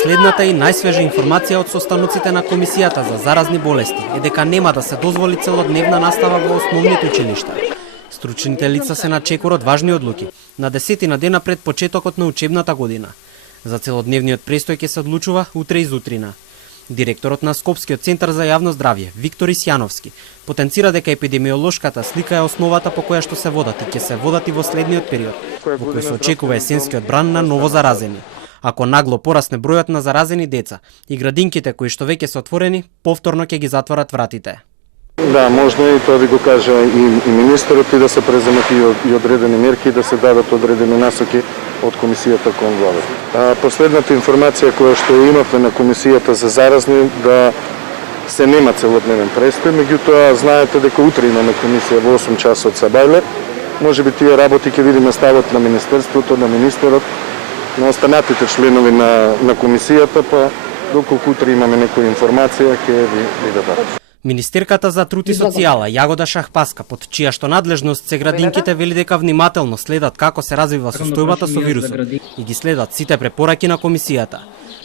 Последната и најсвежа информација од состаноците на Комисијата за заразни болести е дека нема да се дозволи целодневна настава во основните училишта. Стручните лица се на чекор од важни одлуки на 10 дена пред почетокот на учебната година. За целодневниот престој ќе се одлучува утре изутрина. Директорот на Скопскиот центар за јавно здравје, Виктор Исјановски, потенцира дека епидемиолошката слика е основата по која што се водат и ќе се водат и во следниот период, во кој се очекува есенскиот бран на ново заразени. Ако нагло порасне бројот на заразени деца и градинките кои што веќе се отворени, повторно ќе ги затворат вратите. Да, можно и тоа ви го кажа и министерот, и да се преземат и одредени мерки, да се дадат одредени насоки од комисијата кон владата. Последната информација која што имавме на комисијата за заразни да се нема целодневен престој, меѓутоа знаете дека утре имаме комисија во 8 часот со Бајлер. Можеби тие работи ќе видиме ставот на министерството, на министерот, на останатите членови на комисијата, па доколку утре имаме некоја информација ќе ви дадат. Министерката за труд и социјала Јагода Шахпаска, под чија што надлежност се градинките, вели дека внимателно следат како се развива состојбата со вирусот и ги следат сите препораки на комисијата.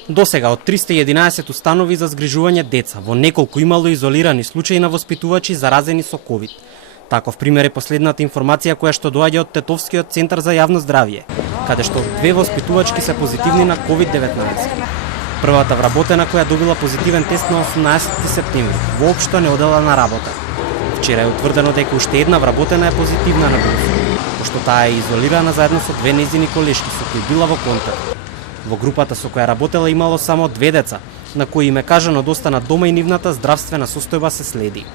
Досега од 311 установи за згрижување деца, во неколку имало изолирани случаи на воспитувачи заразени со ковид. Таков пример е последната информација која што доаѓа од Тетовскиот центар за јавно здравје, каде што 2 воспитувачки се позитивни на COVID-19. Првата вработена која добила позитивен тест на 18 септември воопшто не одела на работа. Вчера е утврдено дека уште една вработена е позитивна на вирусот, пошто таа е изолирана заедно со 2 нејзини колешки со кои била во контакт. Во групата со која работела имало само 2 деца, на кои им е кажано да останат дома и нивната здравствена состојба се следи.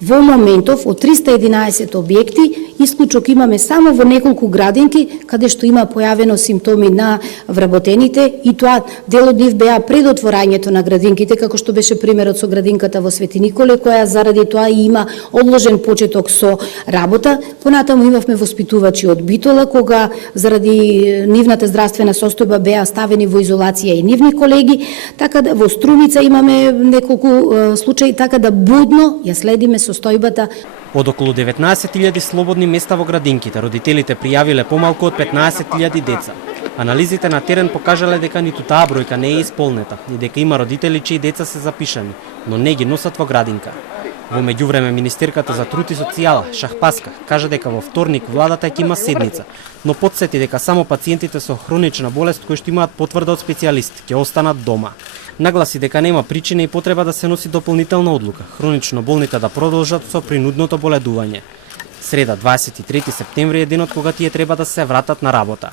Во моментов од 311 објекти, исклучок имаме само во неколку градинки каде што има појавено симптоми на вработените и тоа дел од нив беа пред отворањето на градинките, како што беше примерот со градинката во Свети Николе, која заради тоа и има одложен почеток со работа. Понатаму имавме воспитувачи од Битола, кога заради нивната здравствена состојба беа ставени во изолација и нивни колеги, така да во Струмица имаме неколку случаи, така да будно ја следиме состојбата. Од околу 19.000 слободни места во градинките, родителите пријавиле помалку од 15.000 деца. Анализите на терен покажале дека ниту таа бројка не е исполнета и дека има родители чии деца се запишани, но не ги носат во градинка. Во меѓувреме министерката за труд и социјала Шахпаска кажа дека во вторник владата ќе има седница, но потсети дека само пациентите со хронична болест кои што имаат потврда од специјалист ќе останат дома. Нагласи дека нема причина и потреба да се носи дополнителна одлука, хронично болните да продолжат со принудното боледување. Среда 23 септември е денот кога тие треба да се вратат на работа.